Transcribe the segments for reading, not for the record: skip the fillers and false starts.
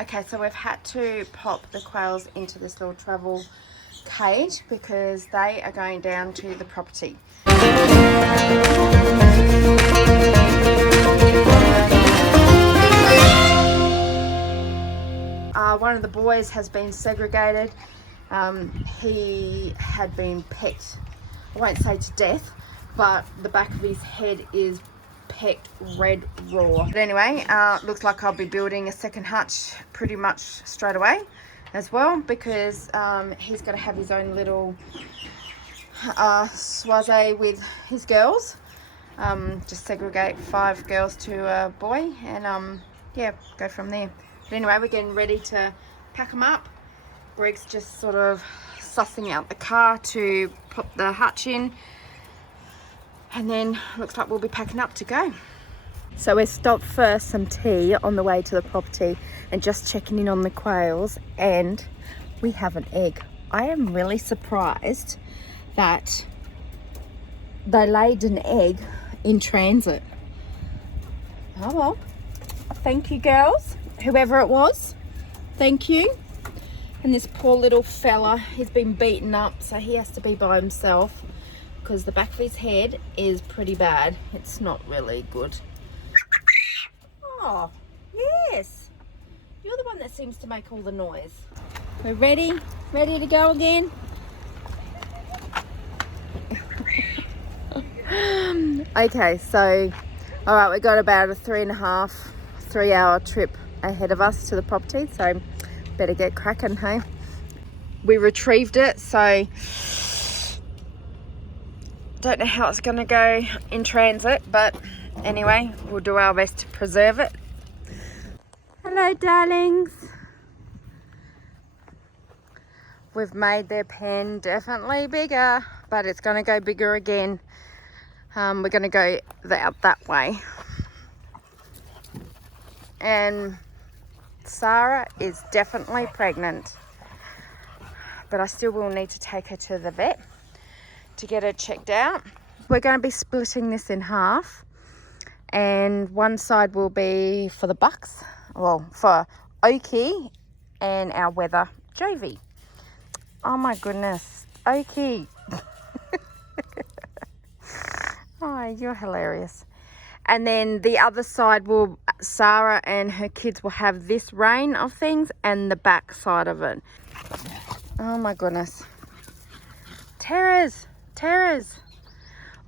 Okay, so we've had to pop the quails into this little travel cage because they are going down to the property. One of the boys has been segregated. He had been pecked, I won't say to death, but the back of his head is pecked red raw. But anyway, looks like I'll be building a second hutch pretty much straight away as well, because he's got to have his own little soiree with his girls. Just segregate 5 girls to a boy, and yeah, go from there. But anyway, we're getting ready to pack them up. Greg's just sort of sussing out the car to put the hutch in, and then looks like we'll be packing up to go. So we stopped for some tea on the way to the property and just checking in on the quails, and we have an egg. I am really surprised that they laid an egg in transit. Oh well, thank you girls, whoever it was, thank you. And this poor little fella, he's been beaten up, so he has to be by himself because the back of his head is pretty bad. It's not really good. Oh, yes. You're the one that seems to make all the noise. We're ready? Ready to go again? Okay, so, all right, we got about a 3 hour trip ahead of us to the property, so better get cracking, hey? We retrieved it, so don't know how it's gonna go in transit, but anyway, we'll do our best to preserve it. Hello, darlings. We've made their pen definitely bigger, but it's gonna go bigger again. We're gonna go out that way. And Sarah is definitely pregnant, but I still will need to take her to the vet to get her checked out. We're going to be splitting this in half, and one side will be for the bucks, well, for Oki and our weather Jovi. Oh my goodness, Oki. Oh, you're hilarious. And then the other side will, Sarah and her kids will have this reign of things, and the back side of it. Oh my goodness. Terrors.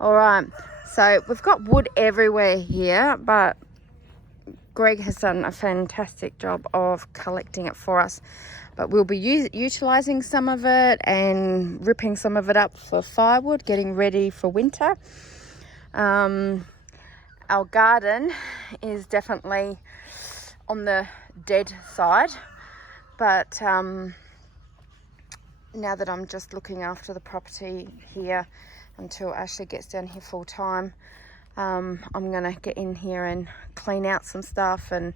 All right, so we've got wood everywhere here, but Greg has done a fantastic job of collecting it for us. But we'll be utilising some of it and ripping some of it up for firewood, getting ready for winter. Our garden is definitely on the dead side, but now that I'm just looking after the property here until Ashley gets down here full time, I'm gonna get in here and clean out some stuff and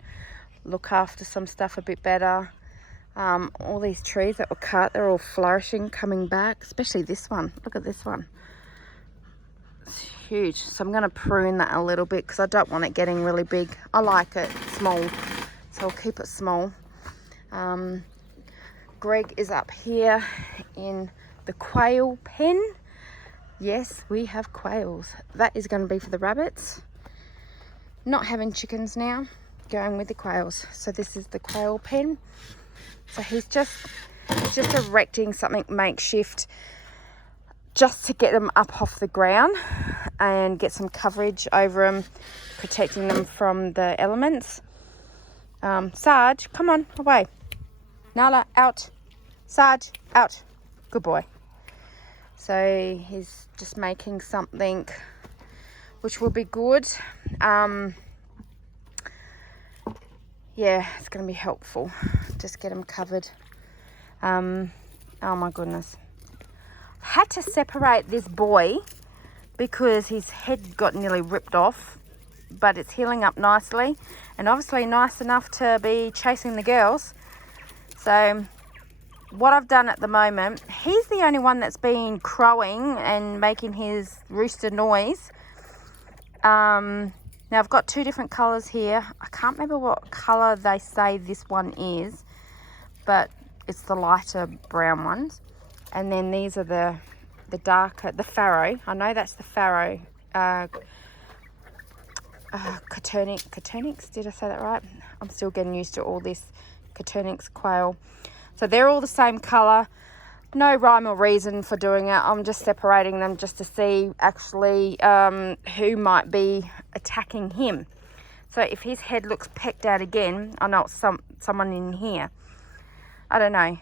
look after some stuff a bit better. All these trees that were cut, they're all flourishing, coming back, especially this one. Look at this one. It's huge. So I'm going to prune that a little bit because I don't want it getting really big. I like it small, so I'll keep it small. Greg is up here in the quail pen. Yes, we have quails. That is going to be for the rabbits. Not having chickens now, going with the quails. So this is the quail pen. So he's just erecting something makeshift just to get them up off the ground and get some coverage over them, protecting them from the elements. Sarge, come on, away. Nala, out. Sarge, out. Good boy. So he's just making something which will be good. Yeah, it's going to be helpful. Just get them covered. Oh my goodness. I had to separate this boy because his head got nearly ripped off, but it's healing up nicely and obviously nice enough to be chasing the girls. So what I've done at the moment, he's the only one that's been crowing and making his rooster noise. Now I've got 2 different colours here. I can't remember what colour they say this one is, but it's the lighter brown ones. And then these are the darker, the farrow. I know that's the farrow. Coturnix, did I say that right? I'm still getting used to all this. Coturnix quail. So they're all the same colour. No rhyme or reason for doing it. I'm just separating them just to see actually who might be attacking him. So if his head looks pecked out again, I know it's someone in here. I don't know.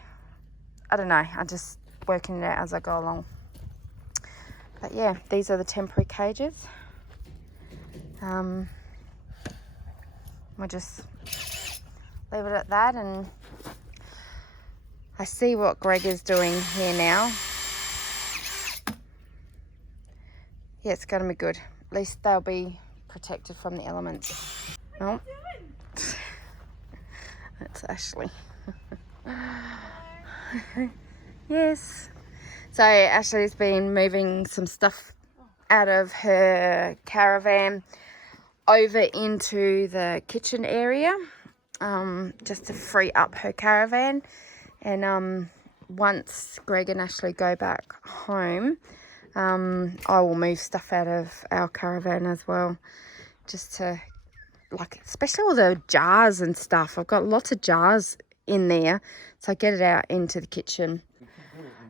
I'm just working it out as I go along. But yeah, these are the temporary cages. We'll just leave it at that, and I see what Greg is doing here now. Yeah, it's going to be good. At least they'll be protected from the elements. Oh, that's Ashley. Yes. So Ashley's been moving some stuff out of her caravan over into the kitchen area, just to free up her caravan. And once Greg and Ashley go back home, I will move stuff out of our caravan as well, just to, like, especially all the jars and stuff. I've got lots of jars in there, so I get it out into the kitchen.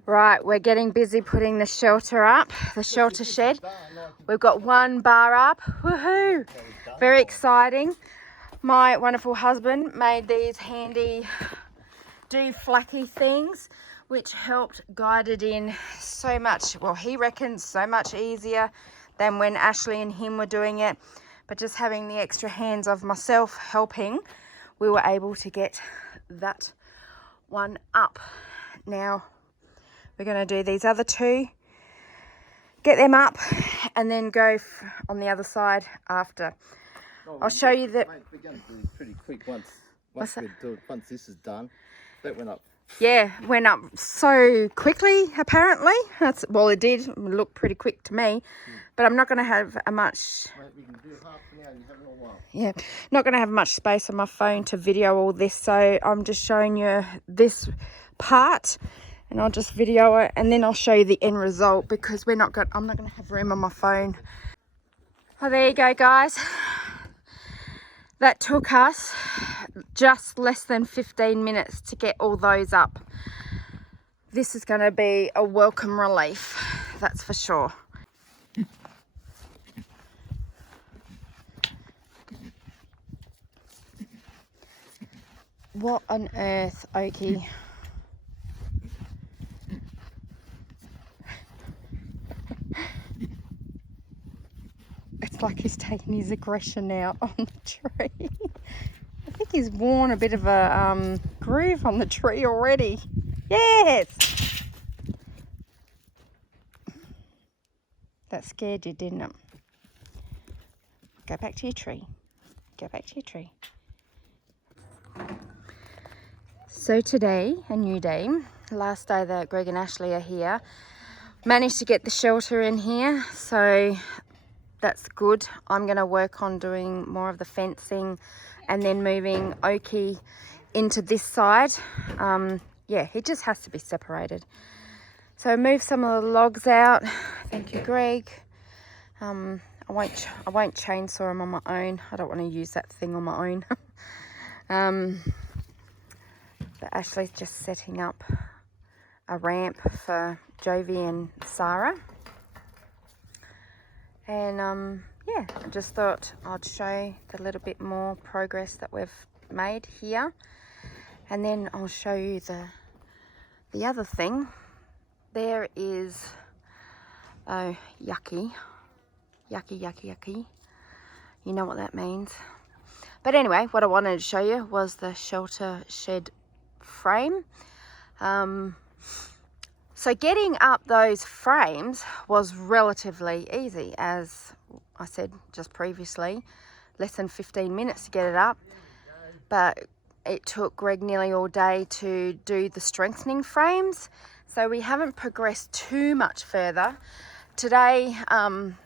Right, we're getting busy putting the shelter up, the shelter shed. We've got 1 bar up. Woohoo! Very exciting. My wonderful husband made these handy flacky things, which helped guide it in so much, well, he reckons so much easier than when Ashley and him were doing it. But just having the extra hands of myself helping, we were able to get that one up. Now we're going to do these other 2, get them up, and then go on the other side after. I'll show you that. We're going to do it pretty quick once this is done. That went up. Yeah, went up so quickly, apparently. Well, it did look pretty quick to me, but I'm not going to have a much... We can do half an hour and you have it all while. Yeah, not going to have much space on my phone to video all this, so I'm just showing you this part, and I'll just video it, and then I'll show you the end result, because I'm not going to have room on my phone. Oh, there you go, guys. That took us just less than 15 minutes to get all those up. This is going to be a welcome relief, that's for sure. What on earth, Oki? It's like he's taking his aggression out on the tree. I think he's worn a bit of a groove on the tree already. Yes! That scared you, didn't it? Go back to your tree. Go back to your tree. So today, a new day, last day that Greg and Ashley are here. Managed to get the shelter in here, so that's good. I'm going to work on doing more of the fencing and then moving Oki into this side. Yeah, he just has to be separated. So move some of the logs out. Thank you, Greg. I won't chainsaw them on my own. I don't want to use that thing on my own. But Ashley's just setting up a ramp for Jovi and Sarah. And yeah, I just thought I'd show the little bit more progress that we've made here. And then I'll show you the other thing. There is, oh, yucky. Yucky, yucky, yucky. You know what that means. But anyway, what I wanted to show you was the shelter shed frame. So getting up those frames was relatively easy, as I said just previously, less than 15 minutes to get it up. But it took Greg nearly all day to do the strengthening frames. So we haven't progressed too much further. Today, I'm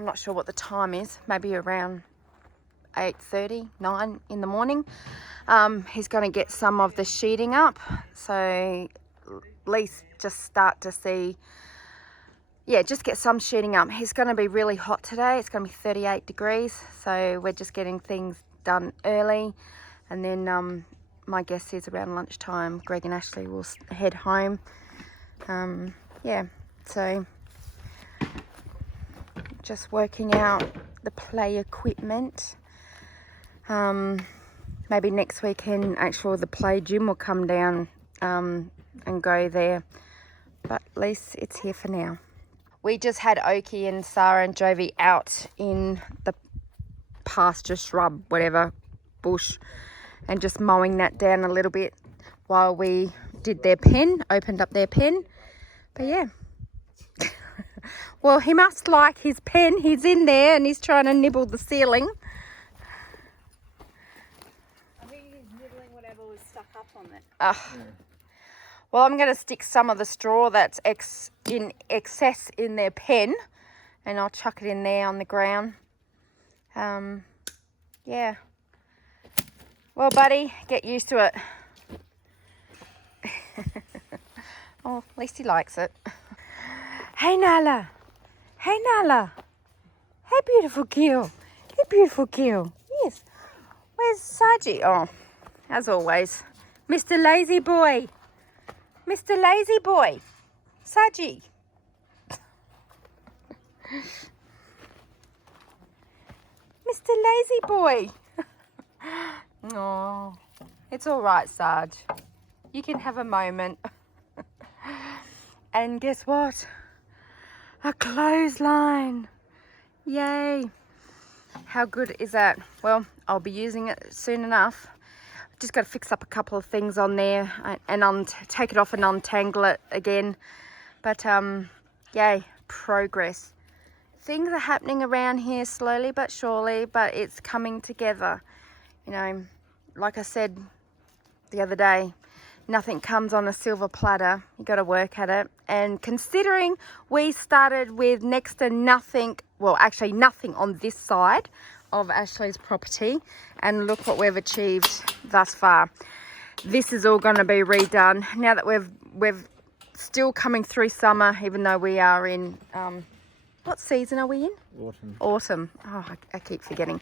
not sure what the time is, maybe around 8:30, 9 in the morning. He's going to get some of the sheeting up, so at least just start to see, just get some sheeting up. It's going to be really hot today. It's going to be 38 degrees, so we're just getting things done early, and then my guess is around lunchtime Greg and Ashley will head home. So just working out the play equipment. Maybe next weekend actually the play gym will come down and go there, but at least it's here for now. We just had Oki and Sarah and Jovi out in the pasture, shrub, whatever, bush, and just mowing that down a little bit while we did their pen, opened up their pen. But yeah. Well, he must like his pen. He's in there and he's trying to nibble the ceiling. I think he's nibbling whatever was stuck up on it. Well, I'm going to stick some of the straw that's in excess in their pen, and I'll chuck it in there on the ground. Yeah. Well, buddy, get used to it. Oh, at least he likes it. Hey, Nala. Hey, Nala. Hey, beautiful girl. Hey, beautiful girl. Yes. Where's Saji? Oh, as always. Mr. Lazy Boy. Mr. Lazy Boy. Saji. Mr. Lazy Boy. Oh, it's all right, Sarge. You can have a moment. And guess what? A clothesline. Yay. How good is that? Well, I'll be using it soon enough. Just got to fix up a couple of things on there and take it off and untangle it again. But yay, progress. Things are happening around here slowly but surely, but it's coming together. You know, like I said the other day, nothing comes on a silver platter. You got to work at it. And considering we started with next to nothing, well, actually nothing on this side of Ashley's property, and look what we've achieved thus far. This is all going to be redone now that we've still coming through summer, even though we are in what season are we in? Autumn. Oh, I keep forgetting.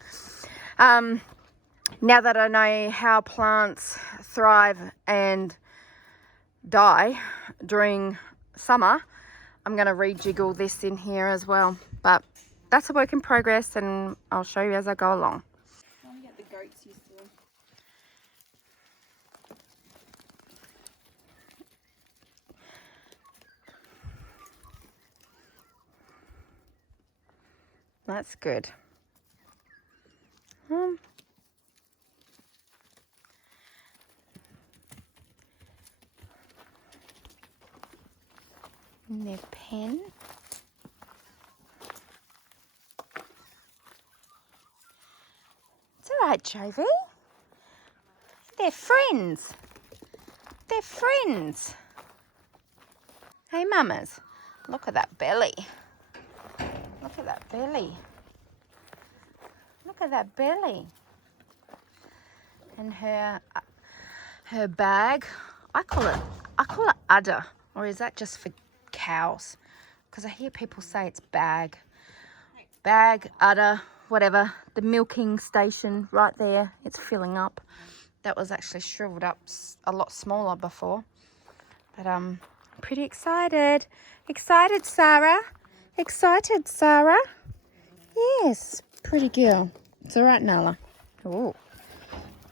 Now that I know how plants thrive and die during summer, I'm going to rejiggle this in here as well. But that's a work in progress, and I'll show you as I go along. Trying to get the goats used to them. That's good. In their pen. It's all right, Jovi. They're friends. They're friends. Hey, mamas, look at that belly. Look at that belly. Look at that belly. And her bag. I call it udder, or is that just for cows? Because I hear people say it's bag, udder, whatever. The milking station right there, it's filling up. That was actually shriveled up a lot smaller before, but I'm pretty excited. Excited, Sarah? Excited, Sarah? Yes, pretty girl. It's all right, Nala. Oh,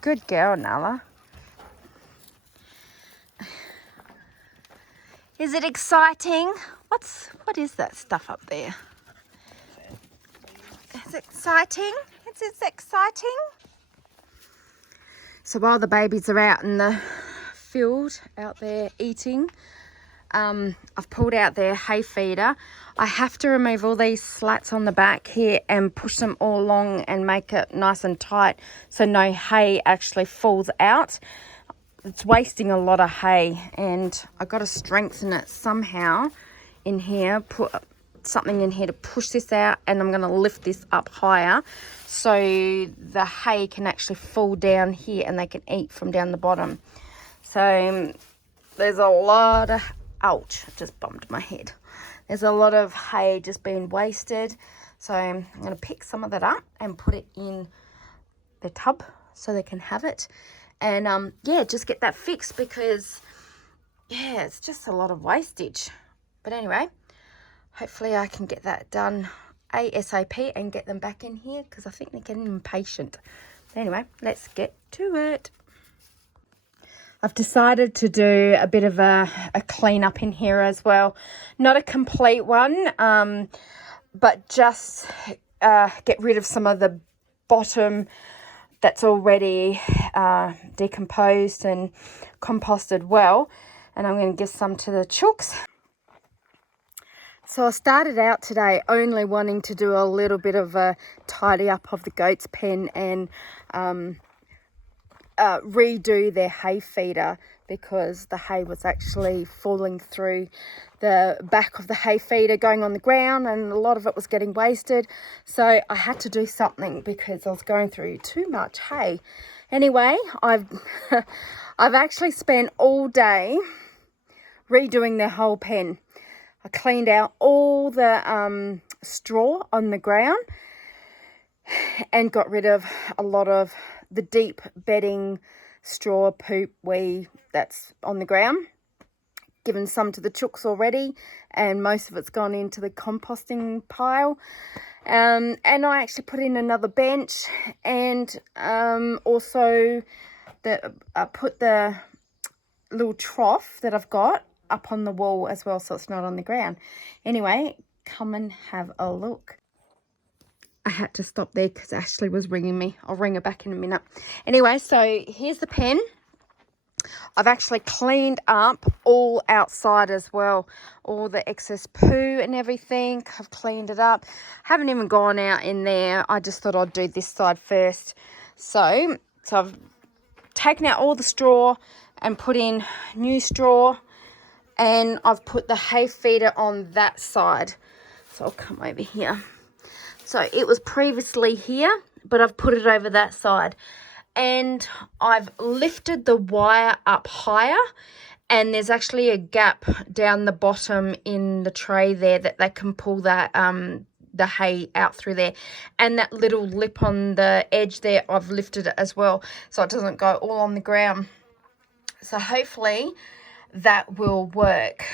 good girl, Nala. Is it exciting? What is that stuff up there? Is it exciting? Is it exciting? So while the babies are out in the field, out there eating, I've pulled out their hay feeder. I have to remove all these slats on the back here and push them all along and make it nice and tight so no hay actually falls out. It's wasting a lot of hay, and I got to strengthen it somehow in here. something in here to push this out, and I'm going to lift this up higher so the hay can actually fall down here and they can eat from down the bottom. So there's a lot of, ouch, I just bumped my head. There's a lot of hay just being wasted. So I'm going to pick some of that up and put it in the tub so they can have it. And yeah, just get that fixed because, yeah, it's just a lot of wastage. But anyway, hopefully I can get that done ASAP and get them back in here because I think they're getting impatient. But anyway, let's get to it. I've decided to do a bit of a clean up in here as well. Not a complete one, but just get rid of some of the bottom that's already decomposed and composted well. And I'm going to give some to the chooks. So I started out today only wanting to do a little bit of a tidy up of the goat's pen and redo their hay feeder because the hay was actually falling through the back of the hay feeder going on the ground and a lot of it was getting wasted. So I had to do something because I was going through too much hay. Anyway, I've actually spent all day redoing their whole pen. I cleaned out all the straw on the ground and got rid of a lot of the deep bedding, straw, poop, wee that's on the ground. Given some to the chooks already and most of it's gone into the composting pile. And I actually put in another bench and also put the little trough that I've got up on the wall as well so it's not on the ground. Anyway, come and have a look. I had to stop there because Ashley was ringing me. I'll ring her back in a minute. Anyway, so here's the pen. I've actually cleaned up all outside as well. All the excess poo and everything. I've cleaned it up. Haven't even gone out in there. I just thought I'd do this side first. So I've taken out all the straw and put in new straw. And I've put the hay feeder on that side. So I'll come over here. So it was previously here, but I've put it over that side. And I've lifted the wire up higher. And there's actually a gap down the bottom in the tray there that they can pull that the hay out through there. And that little lip on the edge there, I've lifted it as well. So it doesn't go all on the ground. So hopefully that will work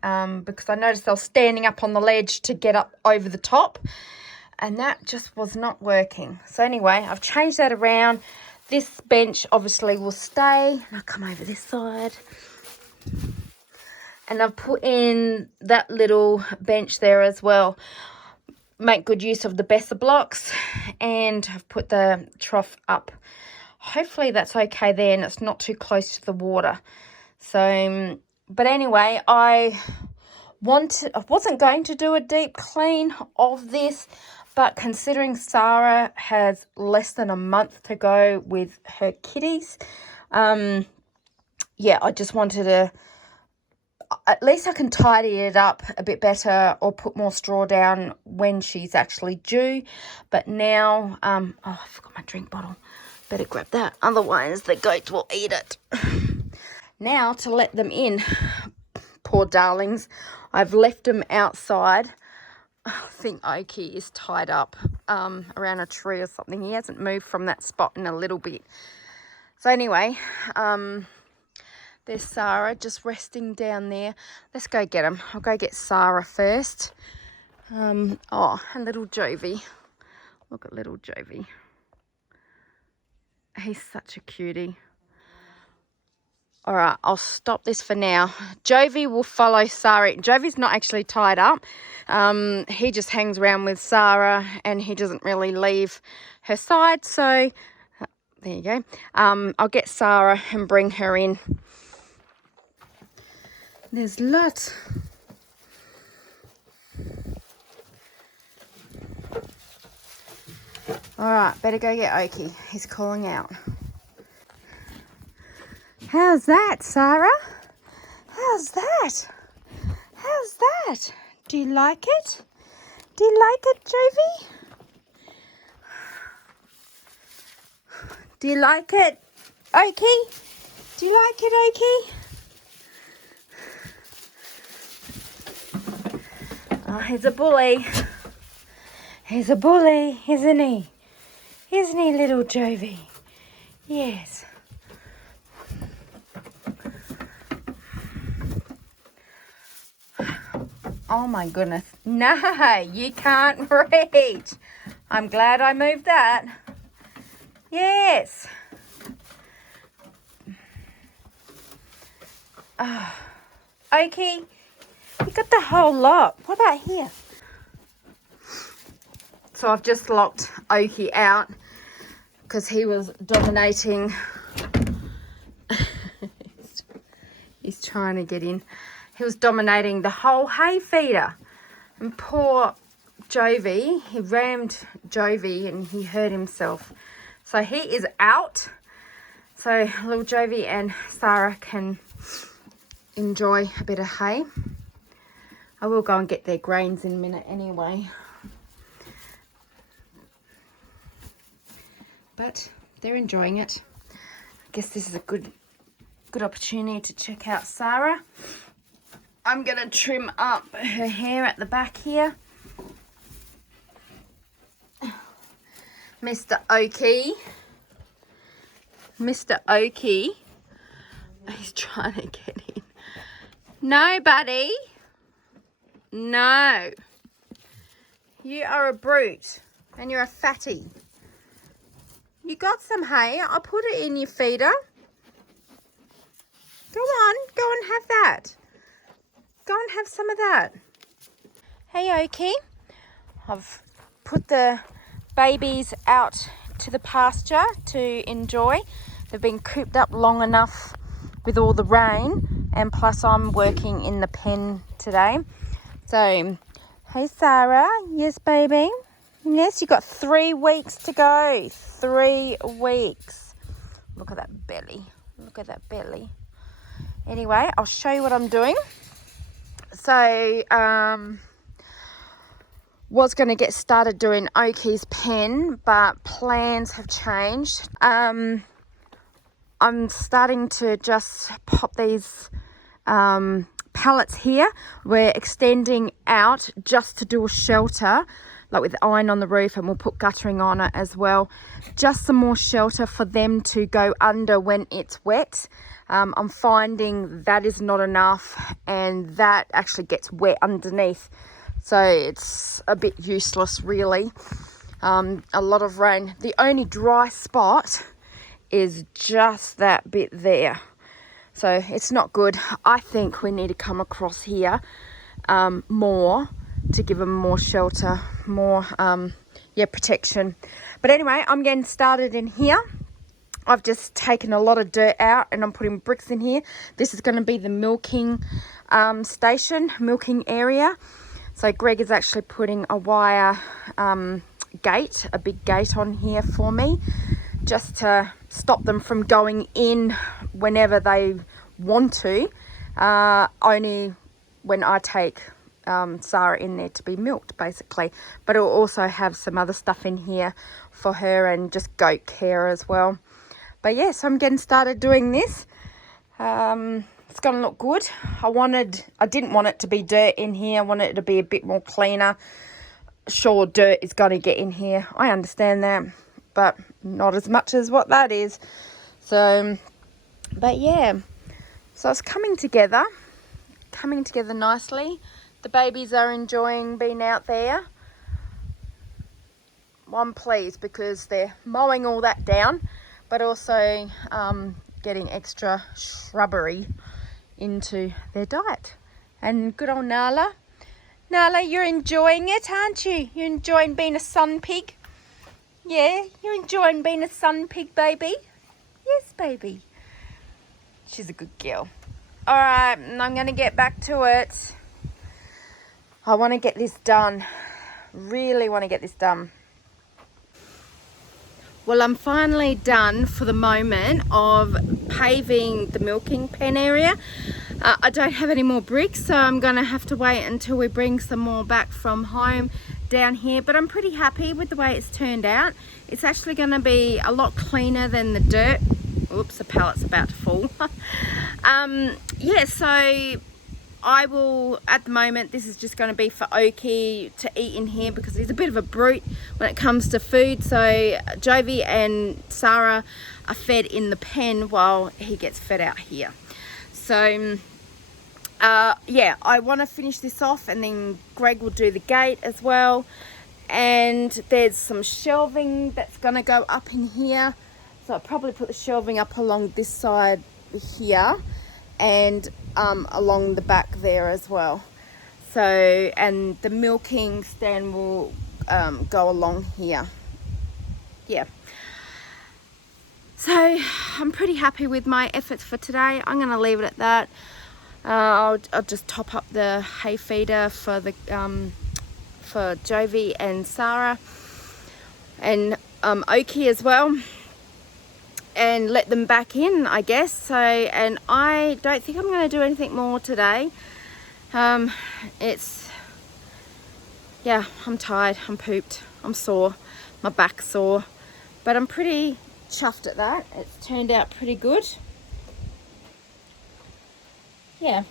because I noticed they were standing up on the ledge to get up over the top and that just was not working. So anyway, I've changed that around. This bench obviously will stay. I'll come over this side and I've put in that little bench there as well. Make good use of the Besser blocks and I've put the trough up. Hopefully that's okay there and it's not too close to the water. So, but anyway, I wasn't going to do a deep clean of this, but considering Sarah has less than a month to go with her kitties, yeah, I just wanted to, at least I can tidy it up a bit better or put more straw down when she's actually due. But now, oh, I forgot my drink bottle. Better grab that, otherwise the goats will eat it. Now to let them in, poor darlings, I've left them outside. I think Oki is tied up around a tree or something. He hasn't moved from that spot in a little bit. So anyway, there's Sarah just resting down there. Let's go get him. I'll go get Sarah first. Oh, and little Jovi. Look at little Jovi. He's such a cutie. All right, I'll stop this for now. Jovi will follow Sarah. Jovi's not actually tied up. He just hangs around with Sarah and he doesn't really leave her side. So, there you go. I'll get Sarah and bring her in. There's lots. All right, better go get Oki. He's calling out. How's that, Sarah? How's that? How's that? Do you like it? Do you like it, Jovi? Do you like it, Okie? Do you like it, Okie? Oh, he's a bully. He's a bully, isn't he? Isn't he, little Jovi? Yes. Oh my goodness. No, you can't reach. I'm glad I moved that. Yes. Oh. Okie, you got the whole lot. What about here? So I've just locked Okie out because he was dominating. He's trying to get in. He was dominating the whole hay feeder. And poor Jovi, he rammed Jovi and he hurt himself. So he is out. So little Jovi and Sarah can enjoy a bit of hay. I will go and get their grains in a minute anyway. But they're enjoying it. I guess this is a good opportunity to check out Sarah. I'm going to trim up her hair at the back here. Mr. Okie. Mr. Okie. He's trying to get in. No, buddy. No. You are a brute. And you're a fatty. You got some hay. I'll put it in your feeder. Go on. Go and have that. Go and have some of that. Hey, Okie. I've put the babies out to the pasture to enjoy. They've been cooped up long enough with all the rain, and plus I'm working in the pen today. So, hey Sarah. Yes, baby. Yes, you got 3 weeks to go. 3 weeks. Look at that belly. Look at that belly. Anyway, I'll show you what I'm doing. So, was going to get started doing Okie's pen, but plans have changed. I'm starting to just pop these pallets here. We're extending out just to do a shelter, like with iron on the roof, and we'll put guttering on it as well. Just some more shelter for them to go under when it's wet. I'm finding that is not enough, and that actually gets wet underneath. So it's a bit useless, really. A lot of rain. The only dry spot is just that bit there. So it's not good. I think we need to come across here more to give them more shelter, more protection. But anyway, I'm getting started in here. I've just taken a lot of dirt out and I'm putting bricks in here. This is going to be the milking station, milking area. So Greg is actually putting a wire gate, a big gate on here for me, just to stop them from going in whenever they want to, only when I take Sarah in there to be milked, basically. But it'll also have some other stuff in here for her and just goat care as well. But yeah, so I'm getting started doing this. It's going to look good. I didn't want it to be dirt in here. I wanted it to be a bit more cleaner. Sure, dirt is going to get in here. I understand that, but not as much as what that is. So, but yeah. So it's coming together nicely. The babies are enjoying being out there. I'm pleased because they're mowing all that down, but also getting extra shrubbery into their diet. And good old Nala. Nala, you're enjoying it, aren't you? You're enjoying being a sun pig? Yeah, you're enjoying being a sun pig, baby? Yes, baby. She's a good girl. All right, I'm going to get back to it. I want to get this done. Really want to get this done. Well, I'm finally done for the moment of paving the milking pen area. I don't have any more bricks, so I'm going to have to wait until we bring some more back from home down here, but I'm pretty happy with the way it's turned out. It's actually going to be a lot cleaner than the dirt. Oops, the pallet's about to fall. Yeah, so I will, at the moment, this is just going to be for Oki to eat in here because he's a bit of a brute when it comes to food. So Jovi and Sarah are fed in the pen while he gets fed out here. So yeah, I want to finish this off, and then Greg will do the gate as well. And there's some shelving that's going to go up in here. So I'll probably put the shelving up along this side here and along the back there as well. So, and the milking stand will go along here. Yeah. So I'm pretty happy with my efforts for today. I'm going to leave it at that. I'll just top up the hay feeder for the for Jovi and Sarah and Oki as well, and let them back in, I guess. So, and I don't think I'm going to do anything more today. It's, yeah, I'm tired, I'm pooped, I'm sore, my back's sore, but I'm pretty chuffed at that. It's turned out pretty good. Yeah.